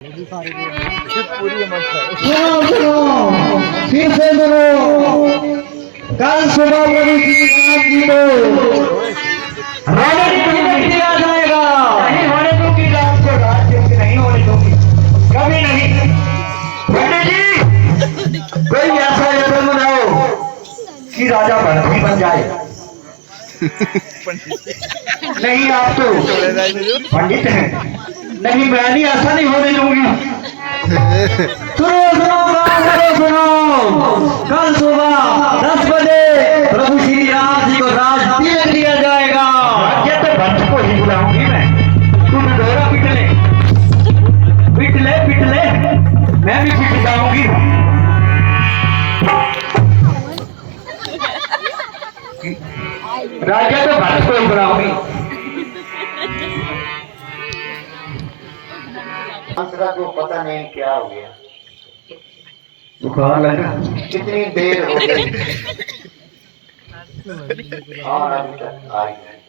फिर से सुनो, कल सुबह प्रभु श्री राम जी को रावण की व्यक्ति दिया जाएगा। नहीं होने दूंगी राम को राज्य, नहीं होने दूंगी, कभी नहीं। पंडित जी, कोई ऐसा यत्न बनाओ कि राजा भरत ही बन जाए। नहीं, आप तो पंडित हैं। नहीं, मैं नहीं, ऐसा नहीं होने दूंगी। सुनो, कल सुबह 10 बजे प्रभु श्री राम जी को राज तिलक दिया जाएगा। ये तो भक्त को ही बुलाऊंगी मैं। तुम दोहरा पिट ले, मैं भी पिट जाऊंगी। राजा तो भक्त को ही बुलाऊंगी। दूसरा को पता नहीं क्या हो गया, बुखार लगा। कितनी देर हो गई और अभी तक आई नहीं।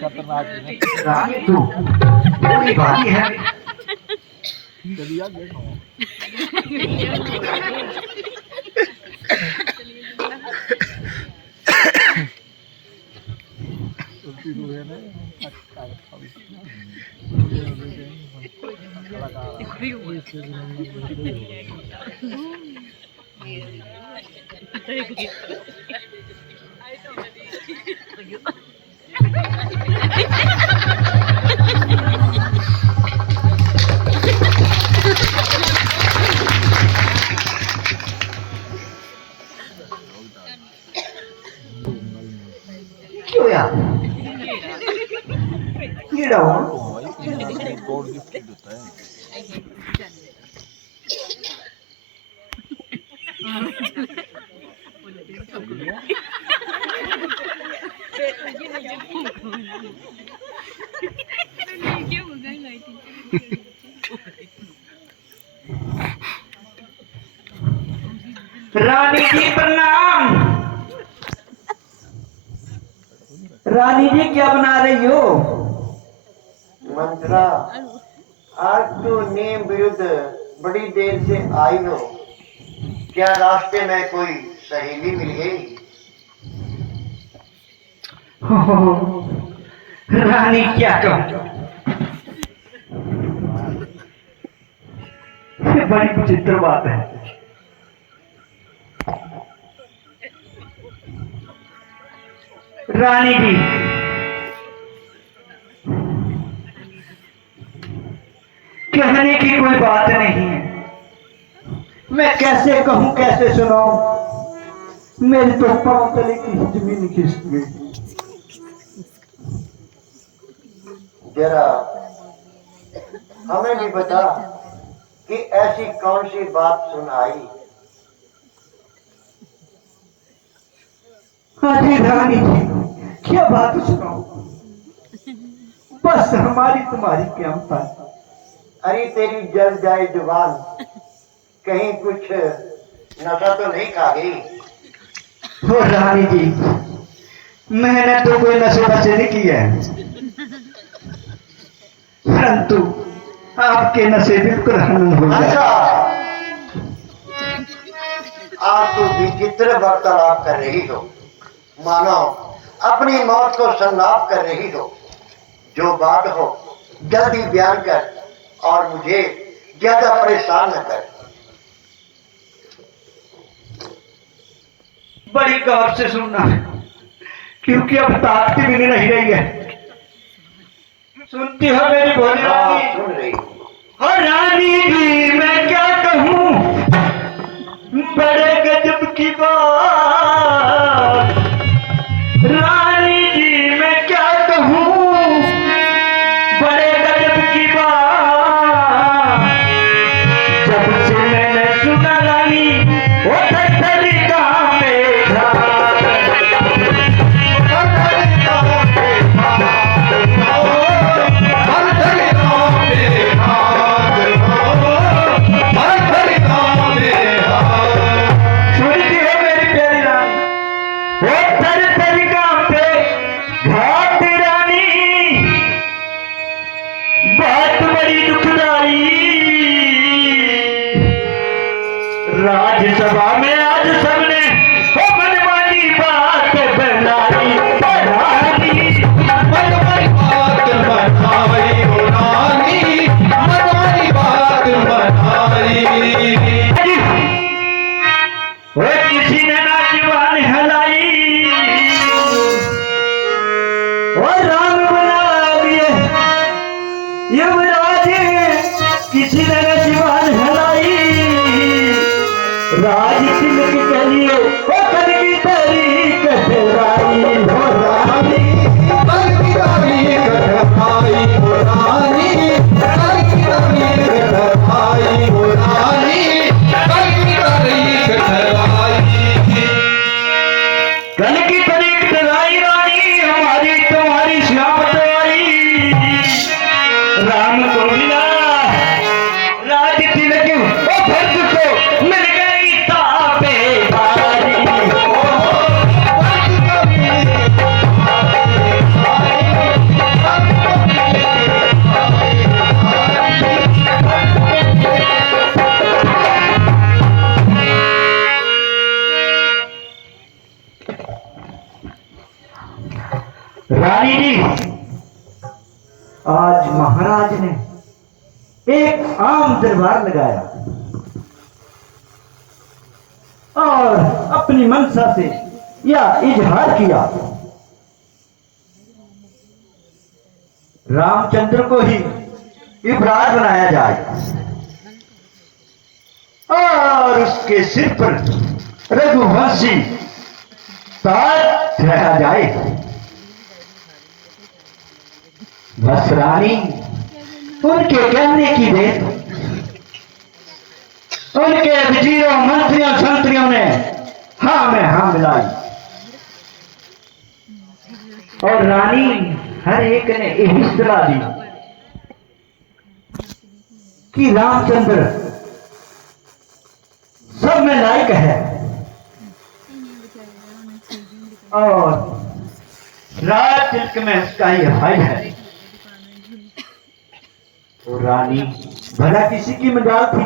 खतरनाक रानी तू पूरी भारी है। क्यों यार कीड़ा हो? रानी जी प्रणाम। रानी जी क्या बना रही हो? मंत्रा, आज तो नियम विरुद्ध बड़ी देर से आई हो, क्या रास्ते में कोई सहेली मिल गई? रानी क्या कहूं, ये बड़ी विचित्र बात है। रानी जी, कहने की कोई बात नहीं है। मैं कैसे कहूं, कैसे सुनाऊं? मेरी तो पांव तले की जमीन खिसक गई। जरा हमें भी बता कि ऐसी कौन सी बात सुनाई? हाँ जी रानी जी, क्या बात सुनाऊं? बस हमारी तुम्हारी क्या बात। अरे तेरी जल जाए जुबान, कहीं कुछ नशा तो नहीं खा गई? हो रानी जी, मैंने तो कोई नशे बसे नहीं किया है, परंतु आपके नशे बिल्कुल हनन हो गए। अच्छा, आप तो विचित्र वार्तालाप कर रही हो, मानो अपनी मौत को संलाप कर रही हो। जो बात हो जल्दी बयान कर और मुझे ज्यादा परेशान न कर। बड़ी गौर से सुनना, क्योंकि अब ताकत भी नहीं रही है। सुनती हो मेरी भोली रानी? सुन रही हूँ। और रानी जी मैं क्या कहूँ, बड़े गजब की बात। रानी जी मैं क्या कहूँ, बड़े गजब की बात। जब से मैंने सुना रानी वो थरथरी कहाँ पे था, थरथरी कहाँ पे और राम बना दिए युवराज, किसी ने जीवन हलाई, राज तिलक के लिए वो कल की तेरी कठराई हो रानी, कल की तारी कठराई हो रानी, कल की तारी कठराई हो रानी, कल की तारी कठराई। कल की तेरी कठराई रानी, हमारी तुम्हारी श्यामत आई, राम को मिला राज तिलक, वो भरत को मिल गई ताबेदारी। रानी जी, आज महाराज ने एक आम दरबार लगाया और अपनी मनसा से यह इजहार किया, रामचंद्र को ही युवराज बनाया जाए और उसके सिर पर रघुवंशी ताज रहा जाए। बस रानी उनके कहने की देर, उनके वजीरों मंत्रियों संतरियों ने हाँ में हाँ मिलाई और रानी हर एक ने यही सलाह दी कि रामचंद्र सब में लायक है और राज तिलक में उसका ही भाई है। तो रानी भला किसी की मजाल थी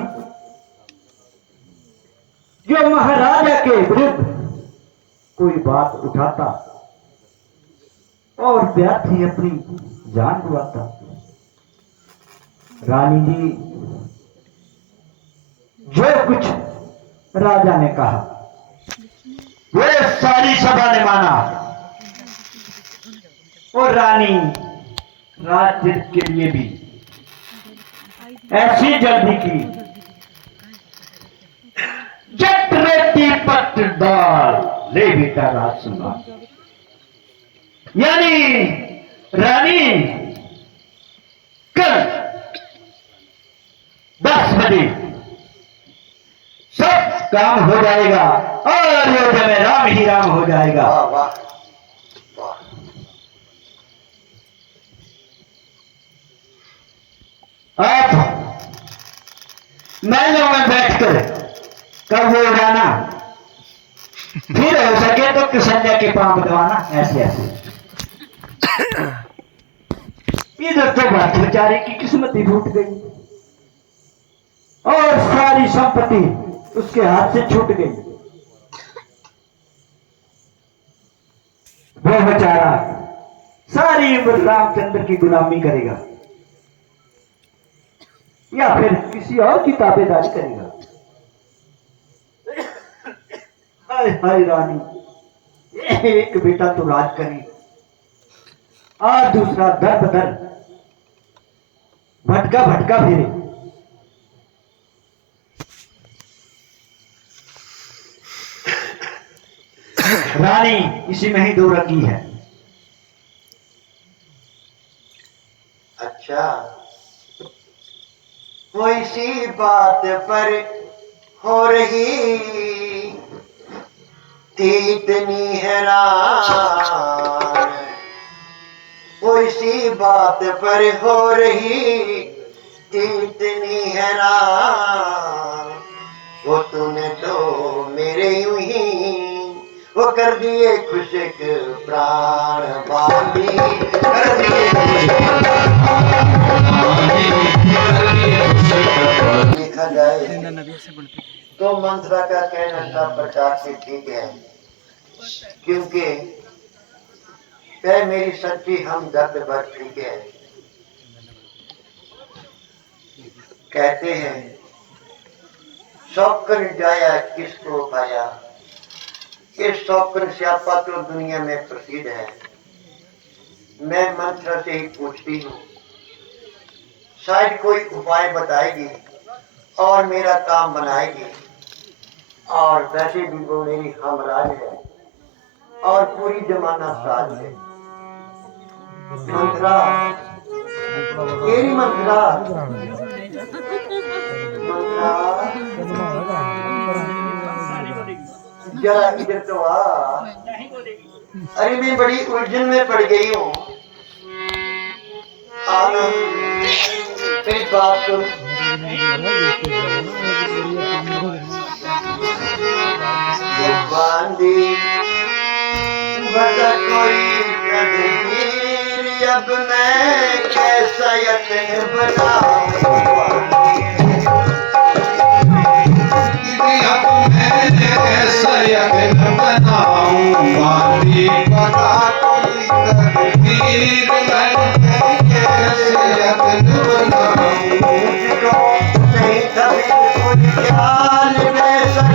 जो महाराजा के विरुद्ध कोई बात उठाता और व्यर्थी अपनी जान गंवाता। रानी जी जो कुछ राजा ने कहा वे सारी सभा ने माना और रानी राज्य के लिए भी ऐसी जल्दी की जट रेती पट डाल ले बेटा राज सुना, यानी रानी कल 10 बजे सब काम हो जाएगा और अयोध्या में राम ही राम हो जाएगा। वाह वाह वाह। आप महलों में बैठकर कब वो उड़ाना, फिर हो सके तो किसन्या के पांव दबाना, ऐसे ऐसे। इधर तो भक्त बेचारे की किस्मत ही फूट गई और सारी संपत्ति उसके हाथ से छूट गई। वो बेचारा सारी उम्र रामचंद्र की गुलामी करेगा या फिर किसी और की ताबेदारी करेगा। हाय हाय रानी, एक बेटा तो राज करे और दूसरा दर बदर भटका भटका फिरे। रानी इसी में ही दो रंगी है। अच्छा, कोई सी बात पर हो रही थी इतनी हैरान, कोई सी बात पर हो रही थी इतनी हैरान, वो तूने तो मेरे यूं ही वो कर दिए खुशक प्राण बांधी, कर दिए लिखा जाए तो मंत्रा का कहना सब प्रकार से ठीक है, क्योंकि वह मेरी सच्ची हमदर्द भर ठीक है। कहते हैं शौकन जाया किसको पाया, ये शौकन स्यापा तो दुनिया में प्रसिद्ध है। मैं मंत्र से ही पूछती हूँ, शायद कोई उपाय बताएगी और मेरा काम बनाएगी। और वैसे भी वो मेरी हमराज है और पूरी जमाना साज है। मंत्रा, तेरी मंत्रा, मंत्रा, जरा इधर तो आ। अरे मैं बड़ी उलझन में पड़ गई हूँ। आना, मेरी बात सुन। बांधी बता कोई कदीर, अब मैं कैसा यत्न बनाऊं। अब मैं कैसा यत्न बनाऊं, बांधी बता कोई तकदीर, मैं कैसे यत्न बनाऊं। नहीं कभी कोई ख्याल में सच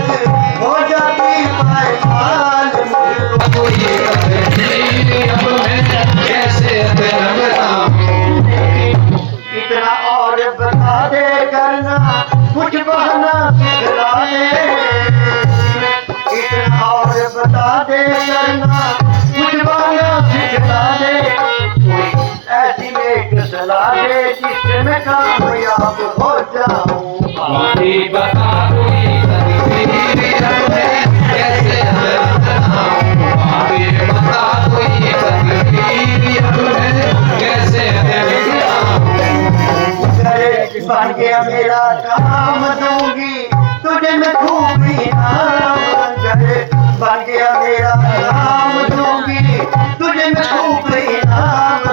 हो जाती पायमाल, मुझको कोई तकदीर, अब मैं कैसे यत्न बनाऊं। इतना और बता दे करना, कुछ बहाना सिखला दे। इतना और बता दे करना, कुछ बहाना सिखला दे। कोई ऐसी एक सलाह दे जिससे मैं कामयाब हो जाऊं। बांधी बता कोई तकदीर, अब मैं कैसे यत्न बनाऊं। बांधी बता कोई तकदीर, अब मैं कैसे यत्न बनाऊं। बन गया मेरा काम, दूंगी तुझे मैं खूब इनाम। बन गया मेरा काम, दूंगी तुझे मैं खूब इनाम।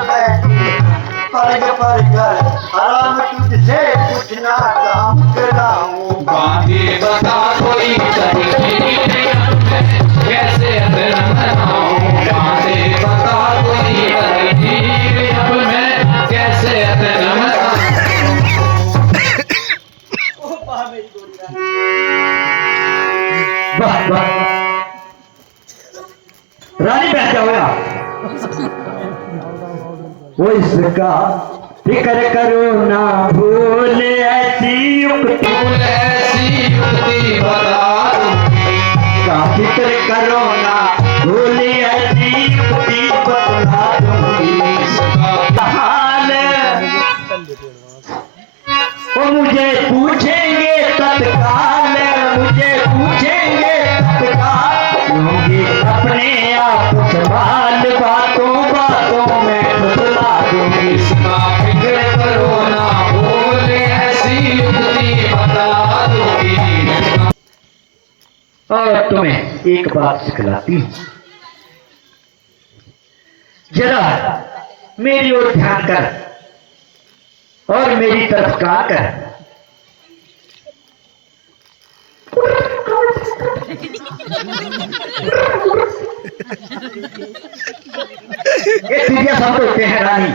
बैठी पर कर आराम, तुझसे कुछ ना काम कराऊं। बांधी बता कोई तकदीर, अब मैं कैसे यत्न बनाऊं। बांधी बता कोई तकदीर, अब मैं कैसे यत्न बनाऊं। वाह वाह, रानी बैठ जाओ यार। वो इसका फिक्र करो ना भूल, ऐसी युक्ति फूल ऐसी युक्ति बता दूं, का फिक्र करो ना भूल, ऐसी युक्ति बता दूंगी। इसका हाल वो मुझे पूछेंगे तत्काल, मुझे पूछेंगे तत्काल, लूंगी अपने आप सवाल, बातों बातों में बतला दूंगी। इसका फिक्र करो ना भूल, ऐसी युक्ति बता दूंगी। और तुम्हें एक बात सिखलाती हूँ, जरा मेरी ओर ध्यान कर और मेरी तरफ का कर। ये चिड़िया सब होते हैं रानी।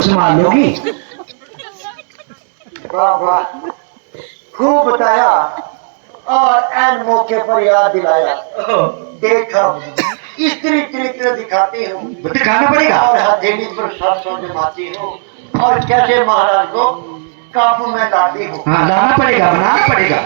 संभाल लोगी। वाह वाह, खूब बताया और एन मौके पर याद दिलाया। देखो स्त्री चरित्र दिखाती हूँ दिखाना पड़ेगा। और हथेली पर सरसों जमाती हूँ और कैसे महाराज को काबू में लाती हूँ। हाँ, लाना पड़ेगा, बनाना पड़ेगा।